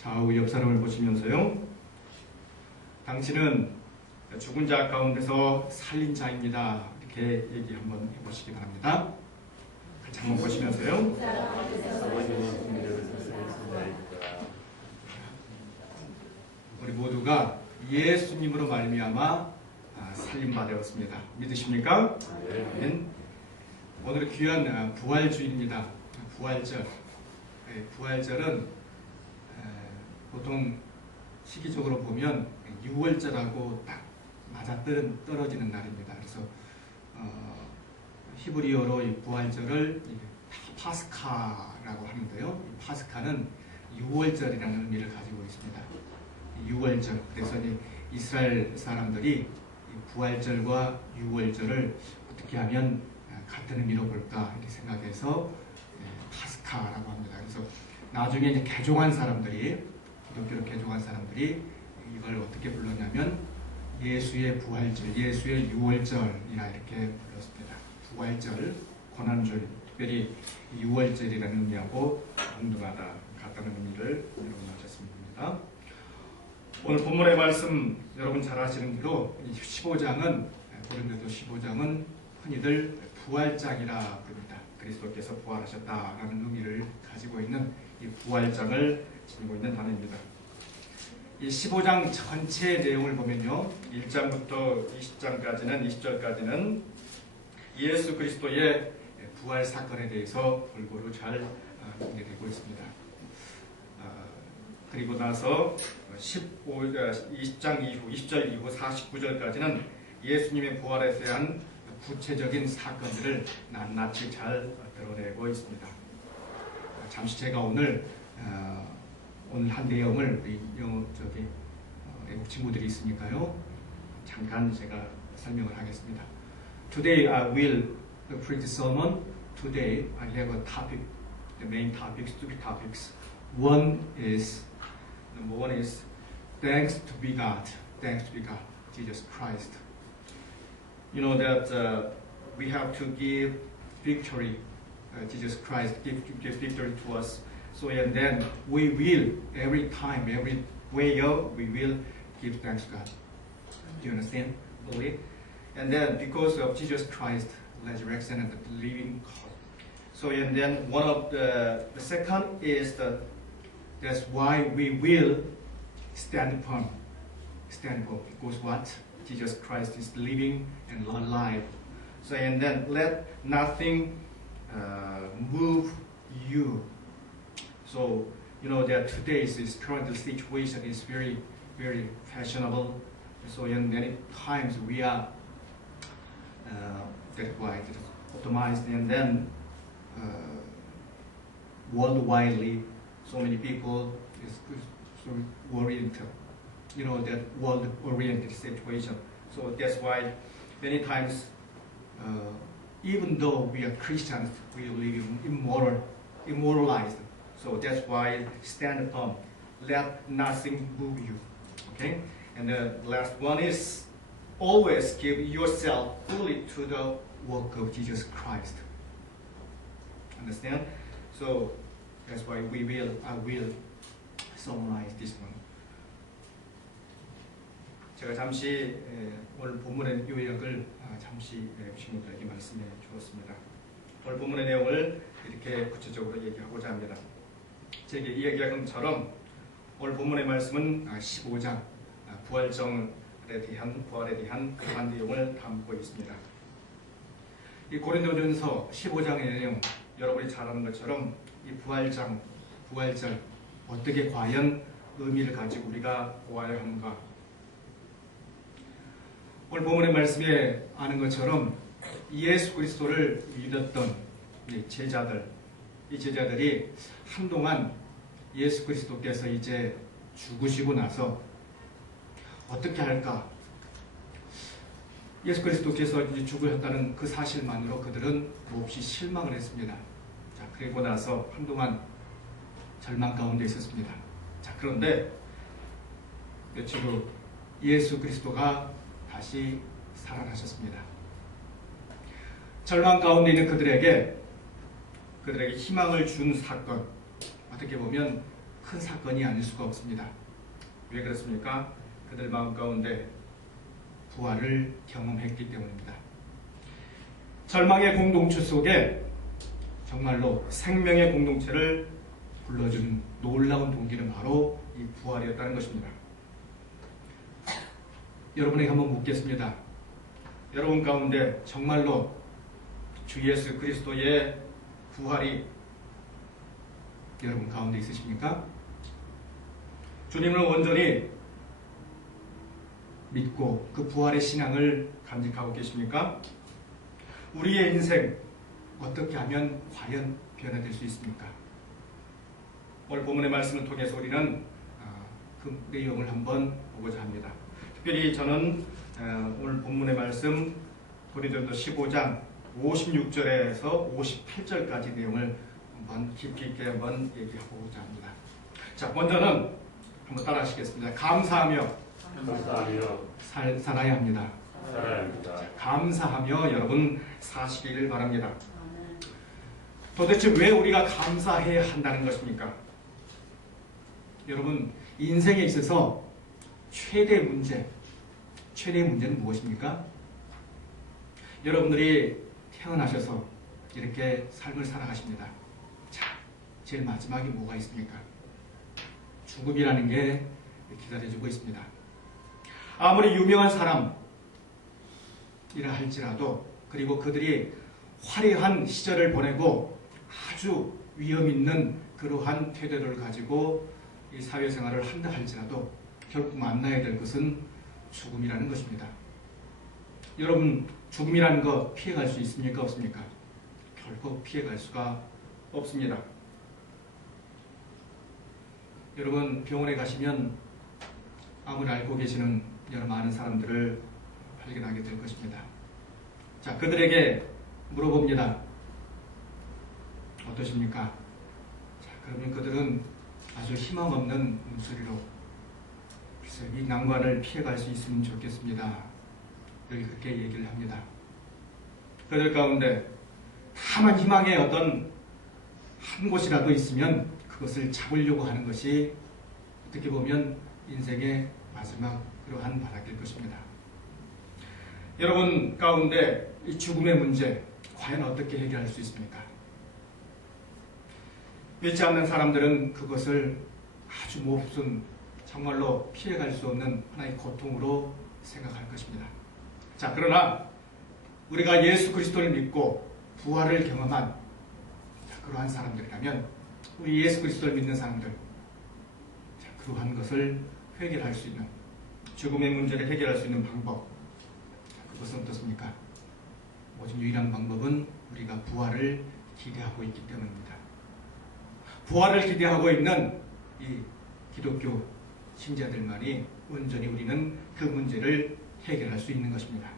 좌우 옆 사람을 보시면서요. 당신은 죽은 자 가운데서 살린 자입니다. 이렇게 얘기 한번 해보시기 바랍니다. 같이 한번 보시면서요. 우리 모두가 예수님으로 말미암아 살림받았습니다. 믿으십니까? 네. 오늘 귀한 부활주일입니다. 부활절. 부활절은 보통 시기적으로 보면 6월절하고 딱 맞아떨어지는 날입니다. 그래서 히브리어로 이 부활절을 파스카라고 하는데요. 이 파스카는 6월절이라는 의미를 가지고 있습니다. 6월절. 그래서 이스라엘 사람들이 부활절과 6월절을 어떻게 하면 같은 의미로 볼까 이렇게 생각해서 파스카라고 합니다. 그래서 나중에 이제 개종한 사람들이, 기독교로 개종한 사람들이 이걸 어떻게 불렀냐면 예수의 부활절, 예수의 6월절이라 이렇게 불렀습니다. 부활절, 고난주일, 특별히 6월절이라는 의미하고 동등하다, 같다는 의미를 여러분 하셨습니다. 오늘 본문의 말씀 여러분 잘 아시는 대로 15장은, 고린도서 15장은 흔히들 부활장이라 부릅니다. 그리스도께서 부활하셨다라는 의미를 가지고 있는 이 부활장을 지니고 있는 단어입니다. 이 15장 전체 내용을 보면요, 1장부터 20절까지는 예수 그리스도의 부활 사건에 대해서 골고루 잘 공개되고 있습니다. 그리고 나서 20장 이후, 20절 이후 49절까지는 예수님의 부활에 대한 구체적인 사건들을 낱낱이 잘 드러내고 있습니다. 잠시 제가 오늘 한 내용을 우리 외국 친구들이 있으니까요, 잠깐 제가 설명을 하겠습니다. Today I will preach the sermon. Today I have a topic, the main topics, two topics. Number one is thanks to be God, Jesus Christ. You know that we have to give victory, Jesus Christ give victory to us. So and then we will, every time, every way we will give thanks to God. Do you understand? Believe? And then because of Jesus Christ resurrection and the living God. So and then one of the second is that's why we will stand firm. Because what? Jesus Christ is living and alive. So and then let nothing move you. So you know that today's current situation is very, very fashionable. So in many times we are quite optimized, and then worldwidely, so many people is so worried. You know, that world-oriented situation. So that's why many times, even though we are Christians, we live immortalized. So that's why stand firm. Let nothing move you. Okay? And the last one is always give yourself fully to the work of Jesus Christ. Understand? So that's why I will summarize this one. 제가 잠시 오늘 본문의 요약을 잠시 친구들에게 말씀해 주었습니다. 오늘 본문의 내용을 이렇게 구체적으로 얘기하고자 합니다. 제가 이야기한 것처럼 오늘 본문의 말씀은 15장 부활에 대한 그러한 내용을 담고 있습니다. 이 고린도전서 15장의 내용, 여러분이 잘 아는 것처럼 이 부활절 어떻게 과연 의미를 가지고 우리가 보아야 하는가. 오늘 본문의 말씀에 아는 것처럼 예수 그리스도를 믿었던 이 제자들이 한동안 예수 그리스도께서 이제 죽으시고 나서 어떻게 할까? 예수 그리스도께서 이제 죽으셨다는 그 사실만으로 그들은 몹시 실망을 했습니다. 자, 그리고 나서 한동안 절망 가운데 있었습니다. 자, 그런데 며칠 후 예수 그리스도가 다시 살아나셨습니다. 절망 가운데 있는 그들에게 희망을 준 사건, 어떻게 보면 큰 사건이 아닐 수가 없습니다. 왜 그렇습니까? 그들 마음 가운데 부활을 경험했기 때문입니다. 절망의 공동체 속에 정말로 생명의 공동체를 불러준 놀라운 동기는 바로 이 부활이었다는 것입니다. 여러분에게 한번 묻겠습니다. 여러분 가운데 정말로 주 예수 그리스도의 부활이 여러분 가운데 있으십니까? 주님을 온전히 믿고 그 부활의 신앙을 간직하고 계십니까? 우리의 인생 어떻게 하면 과연 변화될 수 있습니까? 오늘 본문의 말씀을 통해서 우리는 그 내용을 한번 보고자 합니다. 특별히 저는 오늘 본문의 말씀 고린도전서 15장 56절에서 58절까지 내용을 한번 깊이 있게 한번 얘기하고자 합니다. 자, 먼저는 한번 따라 하시겠습니다. 감사하며 살아야 합니다. 감사하며 여러분 사시기를 바랍니다. 도대체 왜 우리가 감사해야 한다는 것입니까? 여러분, 인생에 있어서 최대의 문제는 무엇입니까? 여러분들이 태어나셔서 이렇게 삶을 살아가십니다. 자, 제일 마지막에 뭐가 있습니까? 죽음이라는 게 기다려주고 있습니다. 아무리 유명한 사람이라 할지라도, 그리고 그들이 화려한 시절을 보내고 아주 위험 있는 그러한 태도를 가지고 이 사회생활을 한다 할지라도 결국 만나야 될 것은 죽음이라는 것입니다. 여러분, 죽음이라는 거 피해갈 수 있습니까? 없습니까? 결코 피해갈 수가 없습니다. 여러분, 병원에 가시면 아무리 알고 계시는 여러 많은 사람들을 발견하게 될 것입니다. 자, 그들에게 물어봅니다. 어떠십니까? 자, 그러면 그들은 아주 희망 없는 목소리로 글쎄, 이 난관을 피해갈 수 있으면 좋겠습니다. 늘 그렇게 얘기를 합니다. 그들 가운데 다만 희망의 어떤 한 곳이라도 있으면 그것을 잡으려고 하는 것이 어떻게 보면 인생의 마지막 그러한 바닥일 것입니다. 여러분 가운데 이 죽음의 문제 과연 어떻게 해결할 수 있습니까? 믿지 않는 사람들은 그것을 아주 몹슨 정말로 피해갈 수 없는 하나의 고통으로 생각할 것입니다. 자, 그러나 우리가 예수 그리스도를 믿고 부활을 경험한 그러한 사람들이라면, 우리 예수 그리스도를 믿는 사람들, 그러한 것을 해결할 수 있는, 죽음의 문제를 해결할 수 있는 방법, 그것은 어떻습니까? 오직 유일한 방법은 우리가 부활을 기대하고 있기 때문입니다. 부활을 기대하고 있는 이 기독교 신자들만이 온전히 우리는 그 문제를 해결할 수 있는 것입니다.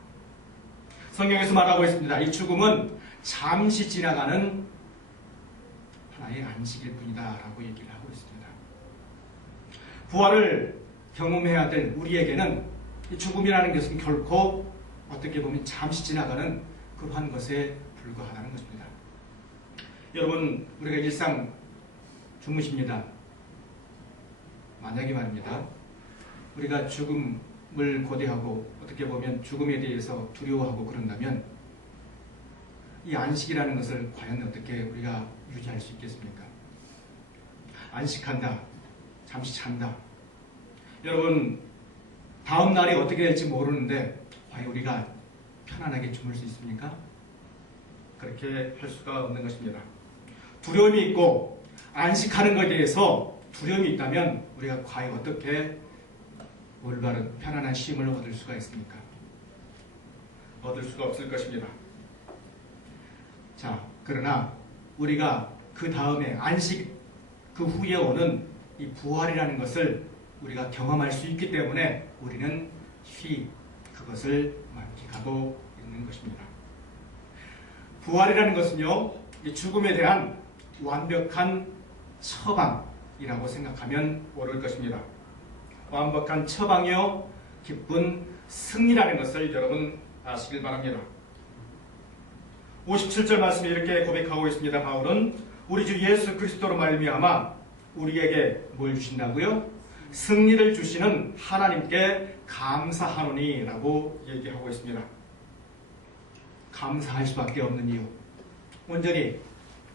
성경에서 말하고 있습니다. 이 죽음은 잠시 지나가는 하나의 안식일 뿐이다 라고 얘기를 하고 있습니다. 부활을 경험해야 될 우리에게는 이 죽음이라는 것은 결코 어떻게 보면 잠시 지나가는 그러한 것에 불과하다는 것입니다. 여러분, 우리가 일상 주무십니다. 만약에 말입니다, 우리가 죽음을 고대하고 어떻게 보면 죽음에 대해서 두려워하고 그런다면 이 안식이라는 것을 과연 어떻게 우리가 유지할 수 있겠습니까? 안식한다, 잠시 잔다. 여러분, 다음 날이 어떻게 될지 모르는데 과연 우리가 편안하게 주무실 수 있습니까? 그렇게 할 수가 없는 것입니다. 두려움이 있고 안식하는 것에 대해서 두려움이 있다면 우리가 과연 어떻게 올바른 편안한 쉼을 얻을 수가 있습니까? 얻을 수가 없을 것입니다. 자, 그러나 우리가 그 다음에 안식, 그 후에 오는 이 부활이라는 것을 우리가 경험할 수 있기 때문에 우리는 그것을 만끽하고 있는 것입니다. 부활이라는 것은요, 이 죽음에 대한 완벽한 처방이라고 생각하면 옳을 것입니다. 완벽한 처방이요, 기쁜 승리라는 것을 여러분 아시길 바랍니다. 57절 말씀에 이렇게 고백하고 있습니다. 바울은 우리 주 예수 그리스도로 말미암아 우리에게 뭘 주신다고요? 승리를 주시는 하나님께 감사하노니라고 얘기하고 있습니다. 감사할 수밖에 없는 이유, 온전히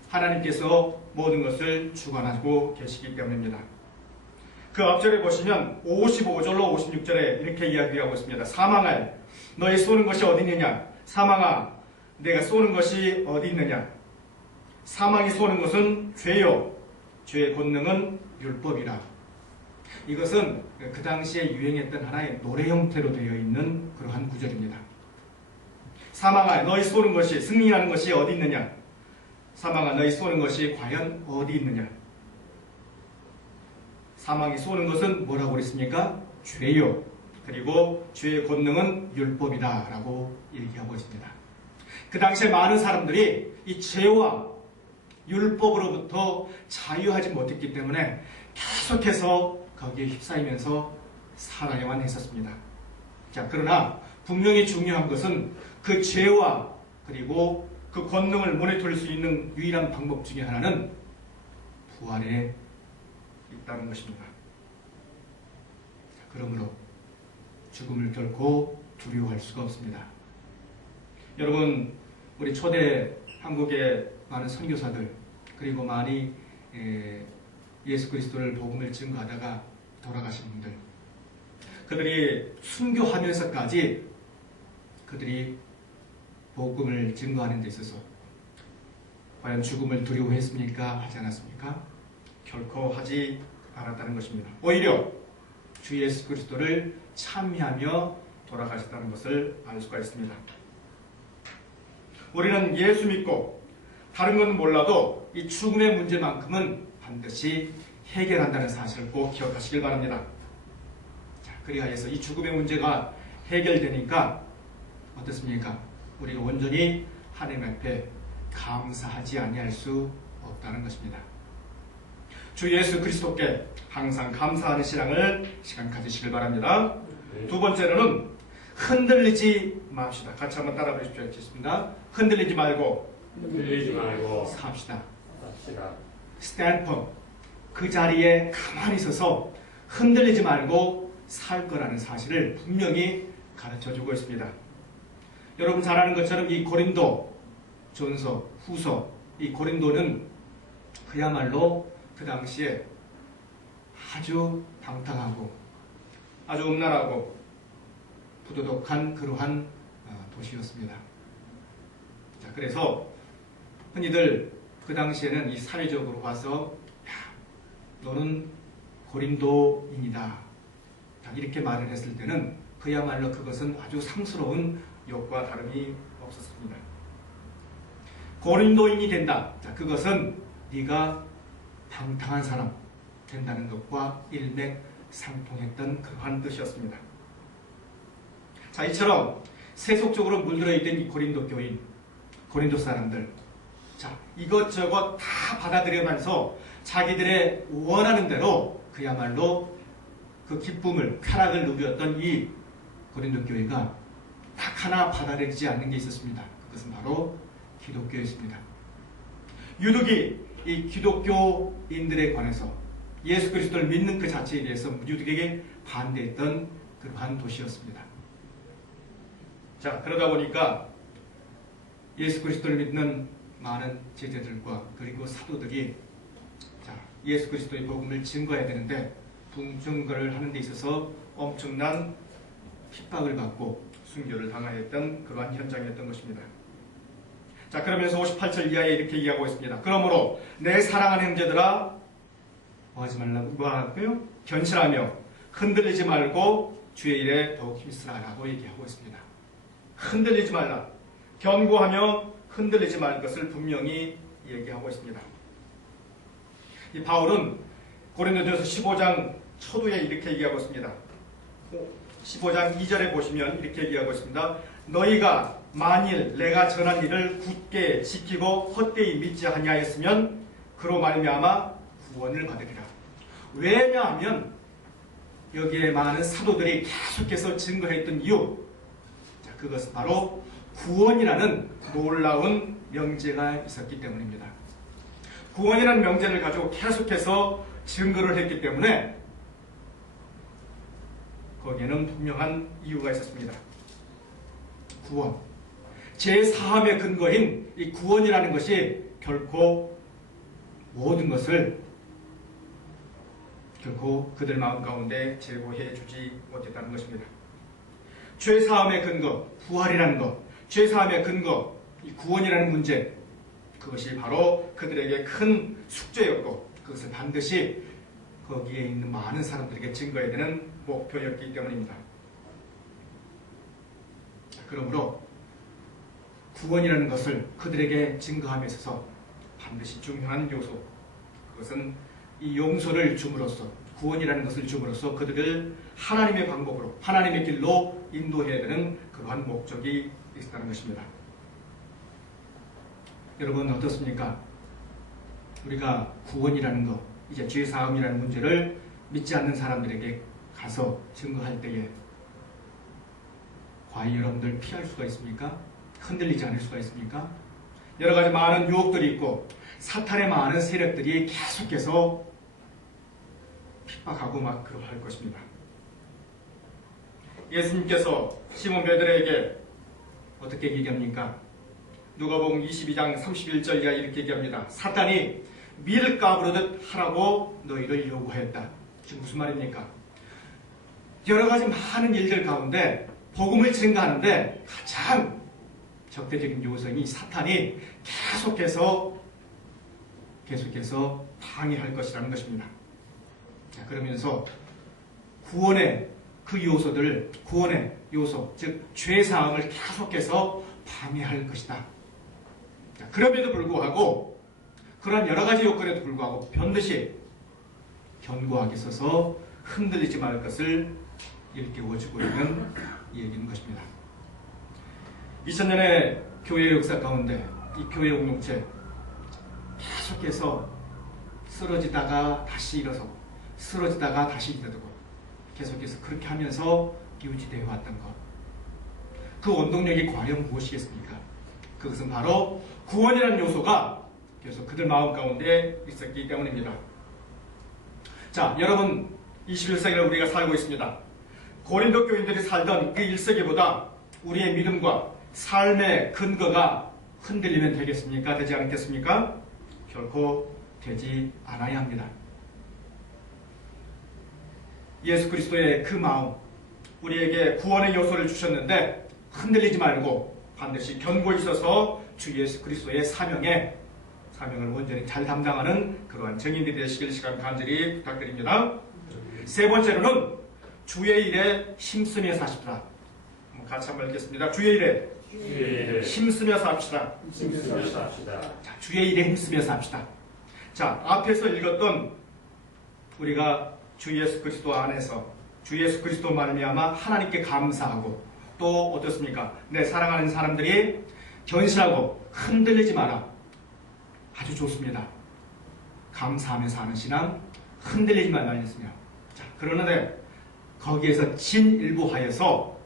하나님께서 모든 것을 주관하고 계시기 때문입니다. 그 앞절에 보시면 55절로 56절에 이렇게 이야기하고 있습니다. 사망아, 너희 쏘는 것이 어디 있느냐? 사망아, 내가 쏘는 것이 어디 있느냐? 사망이 쏘는 것은 죄요, 죄의 권능은 율법이라. 이것은 그 당시에 유행했던 하나의 노래 형태로 되어 있는 그러한 구절입니다. 사망아, 너희 쏘는 것이, 승리하는 것이 어디 있느냐? 사망아, 너희 쏘는 것이 과연 어디 있느냐? 사망이 쏘는 것은 뭐라고 그랬습니까? 죄요. 그리고 죄의 권능은 율법이다 라고 얘기하고 있습니다. 그 당시에 많은 사람들이 이 죄와 율법으로부터 자유하지 못했기 때문에 계속해서 거기에 휩싸이면서 살아야만 했었습니다. 자, 그러나 분명히 중요한 것은 그 죄와 그리고 그 권능을 무너뜨릴 수 있는 유일한 방법 중에 하나는 부활에 있다는 것입니다. 자, 그러므로 죽음을 결코 두려워할 수가 없습니다. 여러분, 우리 초대 한국의 많은 선교사들, 그리고 많이 예수 그리스도를 복음을 증거하다가 돌아가신 분들, 그들이 순교하면서까지 그들이 복음을 증거하는 데 있어서 과연 죽음을 두려워했습니까? 하지 않았습니까? 결코 하지 않았다는 것입니다. 오히려 주 예수 그리스도를 찬미하며 돌아가셨다는 것을 알 수가 있습니다. 우리는 예수 믿고 다른 건 몰라도 이 죽음의 문제만큼은 반드시 해결한다는 사실을 꼭 기억하시길 바랍니다. 자, 그리하여서 이 죽음의 문제가 해결되니까 어떻습니까? 우리가 온전히 하나님 앞에 감사하지 아니할 수 없다는 것입니다. 주 예수 그리스도께 항상 감사하는 시간 가지시길 바랍니다. 두 번째로는 흔들리지 맙시다. 같이 한번 따라 보십시오. 흔들리지 말고 삽시다. Stand firm. 그 자리에 가만히 서서 흔들리지 말고 살 거라는 사실을 분명히 가르쳐주고 있습니다. 여러분 잘 아는 것처럼 이 고린도 전서, 후서, 이 고린도는 그야말로 그 당시에 아주 방탕하고 아주 음란하고 부도덕한 그러한 도시였습니다. 자, 그래서 흔히들 그 당시에는 이 사회적으로 봐서 야, 너는 고린도인이다, 이렇게 말을 했을 때는 그야말로 그것은 아주 상스러운 욕과 다름이 없었습니다. 고린도인이 된다. 자, 그것은 네가 방탕한 사람 된다는 것과 일맥상통했던 그러한 뜻이었습니다. 자, 이처럼 세속적으로 물들어 있던 이 고린도 교인, 고린도 사람들, 자, 이것저것 다 받아들여면서 자기들의 원하는 대로 그야말로 그 기쁨을, 쾌락을 누렸던 이 고린도 교회가 딱 하나 받아들이지 않는 게 있었습니다. 그것은 바로 기독교였습니다. 유독이 이 기독교인들에 관해서 예수 그리스도를 믿는 그 자체에 대해서 유독에게 반대했던 그러한 도시였습니다. 자, 그러다 보니까 예수 그리스도를 믿는 많은 제자들과 그리고 사도들이 자, 예수 그리스도의 복음을 증거해야 되는데 증거를 하는 데 있어서 엄청난 핍박을 받고 순교를 당하였던 그러한 현장이었던 것입니다. 자, 그러면서 58절 이하에 이렇게 얘기하고 있습니다. 그러므로 내 사랑하는 형제들아, 뭐하지 말라고? 뭐하고요? 견실하며 흔들리지 말고 주의 일에 더욱 힘쓰라라고 얘기하고 있습니다. 흔들리지 말라. 견고하며 흔들리지 말 것을 분명히 얘기하고 있습니다. 이 바울은 고린도전서 15장 초두에 이렇게 얘기하고 있습니다. 15장 2절에 보시면 이렇게 얘기하고 있습니다. 너희가 만일 내가 전한 일을 굳게 지키고 헛되이 믿지 아니하였으면 그로 말미암아 구원을 받으리라. 왜냐하면 여기에 많은 사도들이 계속해서 증거했던 이유, 자, 그것은 바로 구원이라는 놀라운 명제가 있었기 때문입니다. 구원이라는 명제를 가지고 계속해서 증거를 했기 때문에 거기에는 분명한 이유가 있었습니다. 구원. 제4함의 근거인 이 구원이라는 것이 결코 모든 것을 결코 그들 마음 가운데 제거해 주지 못했다는 것입니다. 죄사함의 근거, 부활이라는 것, 죄사함의 근거, 이 구원이라는 문제, 그것이 바로 그들에게 큰 숙제였고 그것을 반드시 거기에 있는 많은 사람들에게 증거해야 되는 목표였기 때문입니다. 그러므로 구원이라는 것을 그들에게 증거함에 있어서 반드시 중요한 요소, 그것은 이 용서를 줌으로써, 구원이라는 것을 줌으로써 그들을 하나님의 방법으로, 하나님의 길로 인도해야 되는 그러한 목적이 있었다는 것입니다. 여러분 어떻습니까? 우리가 구원이라는 것, 이제 죄사함이라는 문제를 믿지 않는 사람들에게 가서 증거할 때에 과연 여러분들 피할 수가 있습니까? 흔들리지 않을 수가 있습니까? 여러 가지 많은 유혹들이 있고 사탄의 많은 세력들이 계속해서 핍박하고 막 그럴 것입니다. 예수님께서 시몬 베드로에게 어떻게 얘기합니까? 누가복음 22장 31절 이하 이렇게 얘기합니다. 사탄이 밀을 까부르듯 하라고 너희를 요구하였다. 지금 무슨 말입니까? 여러 가지 많은 일들 가운데 복음을 증거하는데 가장 적대적인 요소인 사탄이 계속해서 방해할 것이라는 것입니다. 자, 그러면서 구원의 그 요소들, 구원의 요소, 즉 죄사함을 계속해서 방해할 것이다. 자, 그럼에도 불구하고 그러한 여러 가지 요건에도 불구하고 반드시 견고하게 서서 흔들리지 말 것을 일깨워주고 있는 얘기인 것입니다. 2000년의 교회 역사 가운데 이 교회 공동체 계속해서 쓰러지다가 다시 일어서고 쓰러지다가 다시 일어서고 계속해서 그렇게 하면서 유지되어 왔던 것. 그 원동력이 과연 무엇이겠습니까? 그것은 바로 구원이라는 요소가 계속 그들 마음 가운데 있었기 때문입니다. 자, 여러분 21세기를 우리가 살고 있습니다. 고린도 교인들이 살던 그 1세기보다 우리의 믿음과 삶의 근거가 흔들리면 되겠습니까? 되지 않겠습니까? 결코 되지 않아야 합니다. 예수 그리스도의 그 마음, 우리에게 구원의 요소를 주셨는데 흔들리지 말고 반드시 견고히 있어서 주 예수 그리스도의 사명을 온전히 잘 담당하는 그러한 증인들이 되시길 시간 간절히 부탁드립니다. 세 번째로는 주의 일에 힘쓰며 사십시다. 같이 한번 읽겠습니다. 주의 일에 힘쓰며 삽시다. 자, 주의 일에 힘쓰며 삽시다. 자, 앞에서 읽었던 우리가 주 예수 그리스도 안에서 주 예수 그리스도 말미암아 하나님께 감사하고 또 어떻습니까? 내 사랑하는 사람들이 견실하고 흔들리지 마라. 아주 좋습니다. 감사하면서 하는 신앙, 흔들리지 말라 했으며. 자, 그러는데 거기에서 진일보하여서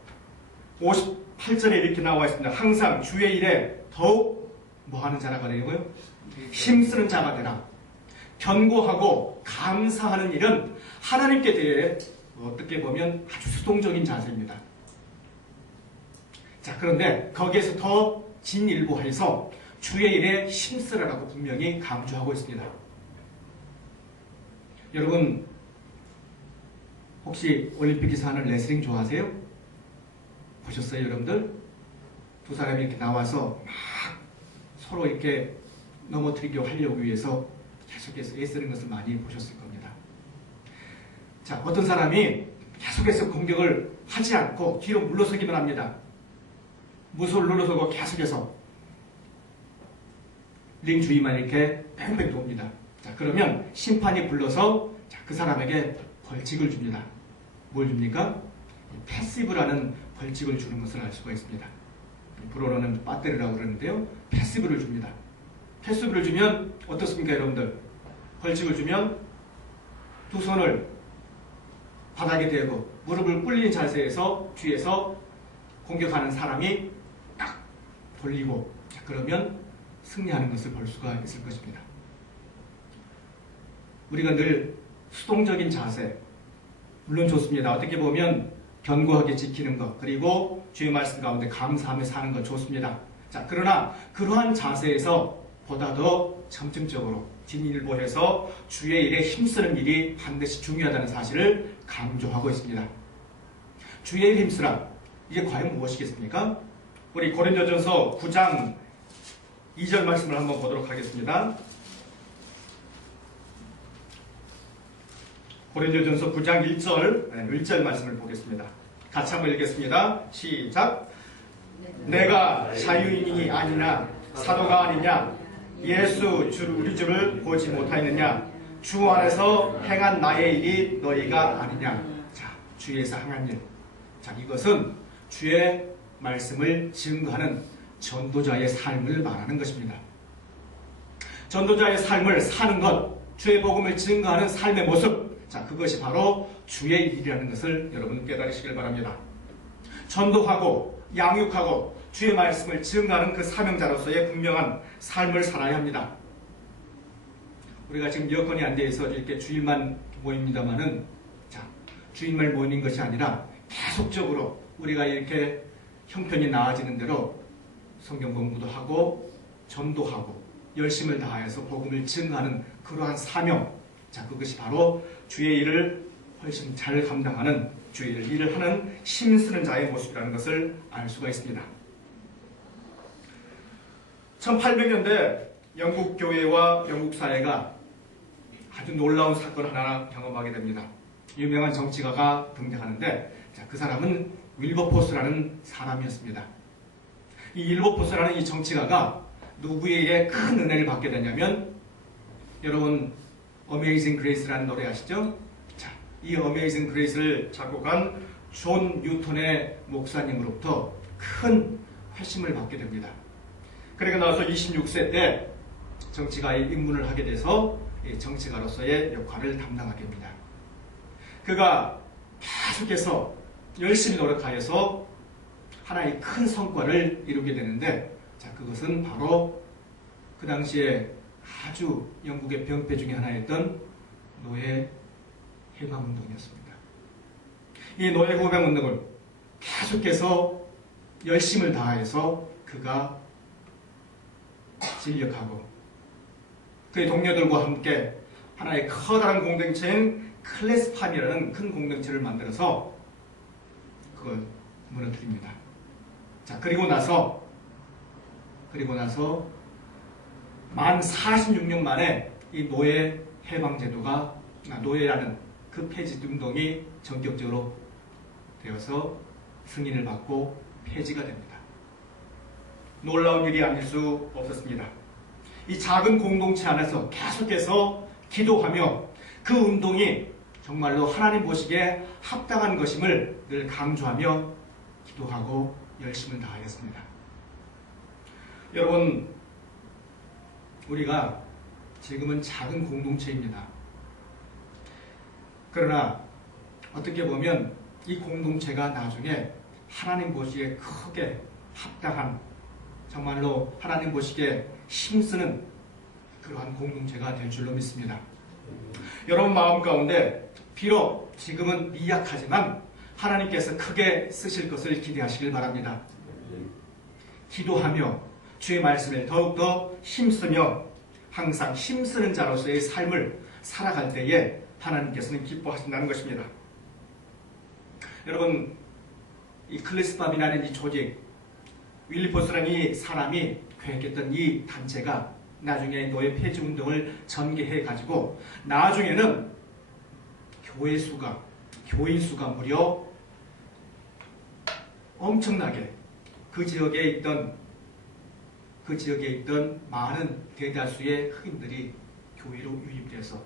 58절에 이렇게 나와 있습니다. 항상 주의 일에 더욱 뭐하는 자라가 되고요? 힘쓰는 자가 되라. 견고하고 감사하는 일은 하나님께 대해 어떻게 보면 아주 수동적인 자세입니다. 자, 그런데 거기에서 더 진일보하여서 주의 일에 힘쓰라라고 분명히 강조하고 있습니다. 여러분 혹시 올림픽에서 하는 레슬링 좋아하세요? 보셨어요, 여러분들? 두 사람이 이렇게 나와서 막 서로 이렇게 넘어뜨리게 하려고 위해서 계속해서 애쓰는 것을 많이 보셨을 겁니다. 자, 어떤 사람이 계속해서 공격을 하지 않고 뒤로 물러서기만 합니다. 무술을 눌러서고 계속해서 링 주위만 이렇게 팽팽 돕니다. 자, 그러면 심판이 불러서 그 사람에게 벌칙을 줍니다. 뭘 줍니까? 패시브라는 벌칙을 주는 것을 알 수가 있습니다. 불어로는 빠떼르라고 그러는데요. 패시브를 줍니다. 패시브를 주면 어떻습니까, 여러분들? 벌칙을 주면 두 손을 바닥에 대고 무릎을 꿇린 자세에서 뒤에서 공격하는 사람이 딱 돌리고, 자, 그러면 승리하는 것을 볼 수가 있을 것입니다. 우리가 늘 수동적인 자세, 물론 좋습니다. 어떻게 보면 견고하게 지키는 것, 그리고 주의 말씀 가운데 감사하며 사는 것 좋습니다. 자, 그러나 그러한 자세에서 보다 더 점층적으로 진일보해서 주의 일에 힘쓰는 일이 반드시 중요하다는 사실을 강조하고 있습니다. 주의 일 힘쓰라. 이게 과연 무엇이겠습니까? 우리 고린도전서 9장 2절 말씀을 한번 보도록 하겠습니다. 고린도전서 9장 1절 말씀을 보겠습니다. 같이 한번 읽겠습니다. 시작. 내가 자유인이 아니나 사도가 아니냐? 예수 우리 주를 보지 못하였느냐? 주 안에서 행한 나의 일이 너희가 아니냐? 자, 주에서 행한 일. 자, 이것은 주의 말씀을 증거하는 전도자의 삶을 말하는 것입니다. 전도자의 삶을 사는 것, 주의 복음을 증거하는 삶의 모습, 자, 그것이 바로 주의 일이라는 것을 여러분 깨달으시길 바랍니다. 전도하고 양육하고 주의 말씀을 증거하는 그 사명자로서의 분명한 삶을 살아야 합니다. 우리가 지금 여건이 안 돼서 이렇게 주일만 모입니다만은, 자, 주일만 모이는 것이 아니라 계속적으로 우리가 이렇게 형편이 나아지는 대로 성경 공부도 하고 전도하고 열심을 다해서 복음을 증거하는 그러한 사명, 자, 그것이 바로 주의 일을 훨씬 잘 감당하는, 주의 일을 하는 힘쓰는 자의 모습이라는 것을 알 수가 있습니다. 1800년대 영국 교회와 영국 사회가 아주 놀라운 사건 하나 경험하게 됩니다. 유명한 정치가가 등장하는데, 자, 그 사람은 윌버포스라는 사람이었습니다. 이 윌버포스라는 이 정치가가 누구에게 큰 은혜를 받게 되냐면, 여러분 어메이징 그레이스라는 노래 아시죠? 자, 이 어메이징 그레이스를 작곡한 존 뉴턴의 목사님으로부터 큰 회심을 받게 됩니다. 그리고 나서 26세 때 정치가의 입문을 하게 돼서 정치가로서의 역할을 담당하게 됩니다. 그가 계속해서 열심히 노력하여서 하나의 큰 성과를 이루게 되는데, 자, 그것은 바로 그 당시에 아주 영국의 병폐 중에 하나였던 노예 해방운동이었습니다. 이 노예 해방운동을 계속해서 열심을 다해서 그가 진력하고 그의 동료들과 함께 하나의 커다란 공동체인 클래스팜이라는 큰 공동체를 만들어서 그걸 무너뜨립니다. 자, 그리고 나서 만 46년 만에 이 노예 해방제도가, 노예라는 그 폐지 운동이 전격적으로 되어서 승인을 받고 폐지가 됩니다. 놀라운 일이 아닐 수 없었습니다. 이 작은 공동체 안에서 계속해서 기도하며 그 운동이 정말로 하나님 보시기에 합당한 것임을 늘 강조하며 기도하고 열심을 다하였습니다. 여러분, 우리가 지금은 작은 공동체입니다. 그러나 어떻게 보면 이 공동체가 나중에 하나님 보시기에 크게 합당한, 정말로 하나님 보시기에 힘쓰는 그러한 공동체가 될 줄로 믿습니다. 여러분 마음 가운데 비록 지금은 미약하지만 하나님께서 크게 쓰실 것을 기대하시길 바랍니다. 기도하며 주의 말씀에 더욱더 힘쓰며 항상 힘쓰는 자로서의 삶을 살아갈 때에 하나님께서는 기뻐하신다는 것입니다. 여러분, 이 클래스팜이라는 이 조직, 윌리포스라는 이 사람이 계획했던 이 단체가 나중에 노예 폐지 운동을 전개해 가지고 나중에는 교인 수가 무려 엄청나게 그 지역에 있던 많은 대다수의 흑인들이 교회로 유입돼서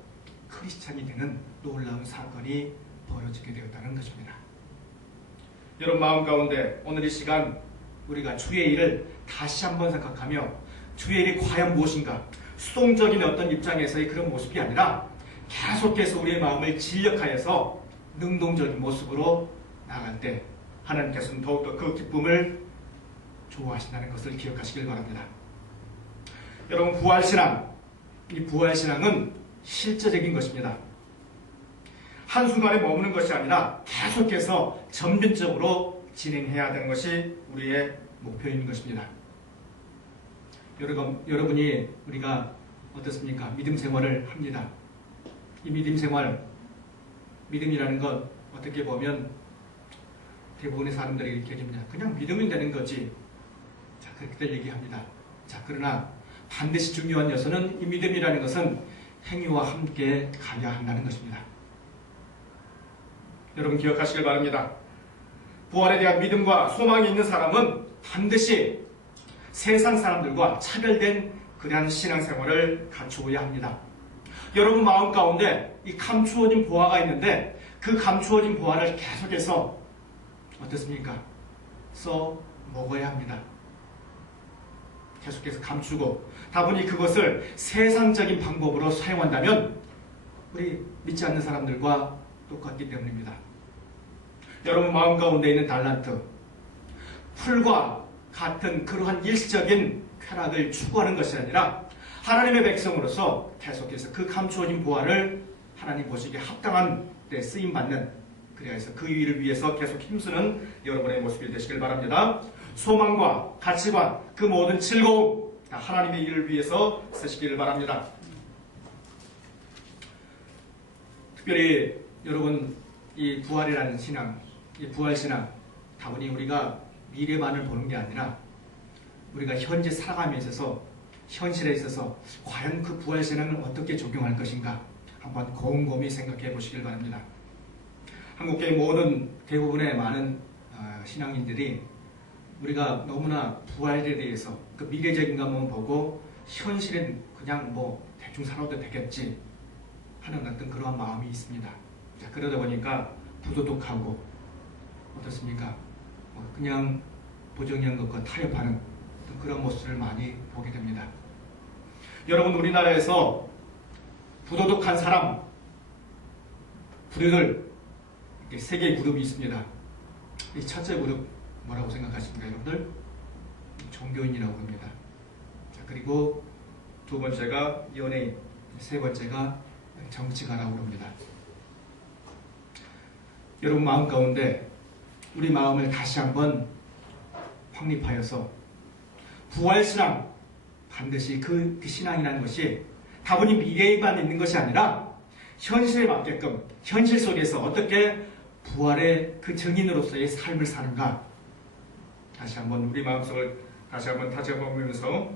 크리스찬이 되는 놀라운 사건이 벌어지게 되었다는 것입니다. 여러분 마음 가운데 오늘 이 시간 우리가 주의 일을 다시 한번 생각하며 주의 일이 과연 무엇인가, 수동적인 어떤 입장에서의 그런 모습이 아니라 계속해서 우리의 마음을 진력하여서 능동적인 모습으로 나갈 때 하나님께서는 더욱더 그 기쁨을 좋아하신다는 것을 기억하시길 바랍니다. 여러분, 부활신앙, 이 부활신앙은 실제적인 것입니다. 한순간에 머무는 것이 아니라 계속해서 점진적으로 진행해야 되는 것이 우리의 목표인 것입니다. 여러분이 우리가 어떻습니까? 믿음 생활을 합니다. 이 믿음 생활, 믿음이라는 것 어떻게 보면 대부분의 사람들이 이렇게 얘기합니다. 그냥 믿으면 되는 거지. 자, 그렇게 얘기합니다. 자, 그러나 반드시 중요한 요소는 이 믿음이라는 것은 행위와 함께 가야 한다는 것입니다. 여러분 기억하시길 바랍니다. 부활에 대한 믿음과 소망이 있는 사람은 반드시 세상 사람들과 차별된 그러한 신앙생활을 갖추어야 합니다. 여러분 마음 가운데 이 감추어진 보화가 있는데 그 감추어진 보화를 계속해서 어떻습니까? 써 먹어야 합니다. 계속해서 감추고 다분히 그것을 세상적인 방법으로 사용한다면 우리 믿지 않는 사람들과 똑같기 때문입니다. 여러분 마음 가운데 있는 달란트, 풀과 같은 그러한 일시적인 쾌락을 추구하는 것이 아니라 하나님의 백성으로서 계속해서 그 감추어진 보화를 하나님 보시기에 합당한 데 쓰임받는, 그래서 그 일을 위해서 계속 힘쓰는 여러분의 모습이 되시길 바랍니다. 소망과 가치관, 그 모든 즐거움 다 하나님의 일을 위해서 쓰시기를 바랍니다. 특별히 여러분 이 부활이라는 신앙, 이 부활신앙, 다분히 우리가 미래만을 보는 게 아니라 우리가 현재 살아감에 있어서 현실에 있어서 과연 그 부활신앙을 어떻게 적용할 것인가 한번 곰곰이 생각해 보시길 바랍니다. 한국교회 모든 대부분의 많은 신앙인들이 우리가 너무나 부활에 대해서 그 미래적인 것만 보고 현실은 그냥 뭐 대충 살아도 되겠지 하는 어떤 그러한 마음이 있습니다. 자, 그러다 보니까 부도덕하고 어떻습니까? 그냥 부정한 것과 타협하는 그런 모습을 많이 보게 됩니다. 여러분 우리나라에서 부도덕한 사람, 부류들 세 개의 그룹이 있습니다. 이 첫째 그룹 뭐라고 생각하십니까 여러분들? 종교인이라고 합니다. 자, 그리고 두 번째가 연예인, 세 번째가 정치가라고 합니다. 여러분 마음 가운데 우리 마음을 다시 한번 확립하여서 부활신앙, 반드시 그 신앙이라는 것이 다분히 미래에만 있는 것이 아니라 현실에 맞게끔 현실 속에서 어떻게 부활의 그 증인으로서의 삶을 사는가 다시 한번 우리 마음속을 다시 한번 다져보면서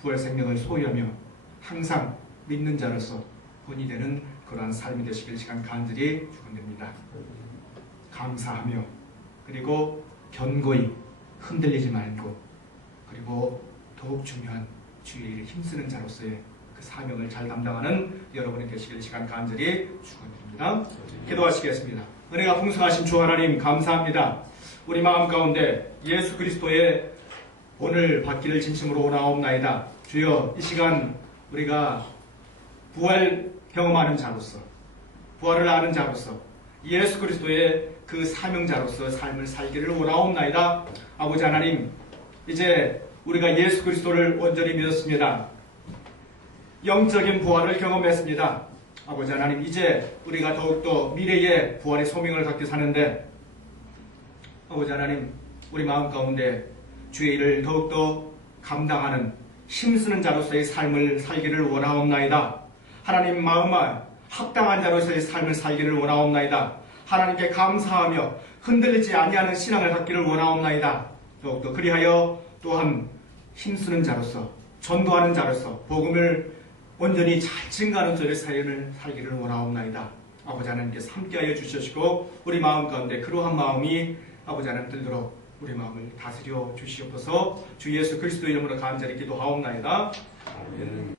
부활 생명을 소유하며 항상 믿는 자로서 본이 되는 그러한 삶이 되시길 시간 간절히 축원드립니다. 감사하며 그리고 견고히 흔들리지 말고 그리고 더욱 중요한 주의 일에 힘쓰는 자로서의 그 사명을 잘 담당하는 여러분이 되시길 시간 간절히 축원드립니다. 기도하시겠습니다. 은혜가 풍성하신 주 하나님 감사합니다. 우리 마음 가운데 예수 그리스도의 본을 받기를 진심으로 원하옵나이다. 주여 이 시간 우리가 부활 경험하는 자로서 부활을 아는 자로서 예수 그리스도의 그 사명자로서 삶을 살기를 원하옵나이다. 아버지 하나님 이제 우리가 예수 그리스도를 온전히 믿었습니다. 영적인 부활을 경험했습니다. 아버지 하나님 이제 우리가 더욱더 미래의 부활의 소명을 갖게 사는데 아버지 하나님 우리 마음 가운데 주의 일을 더욱더 감당하는 힘쓰는 자로서의 삶을 살기를 원하옵나이다. 하나님 마음에 합당한 자로서의 삶을 살기를 원하옵나이다. 하나님께 감사하며 흔들리지 아니하는 신앙을 갖기를 원하옵나이다. 더욱더 그리하여 또한 힘쓰는 자로서 전도하는 자로서 복음을 온전히 잘 증가하는 저의 삶을 살기를 원하옵나이다. 아버지 하나님께서 함께하여 주시고 우리 마음 가운데 그러한 마음이 아버지 하나님 들도록 우리 마음을 다스려 주시옵소서. 주 예수 그리스도 이름으로 간절히 기도하옵나이다. 아멘.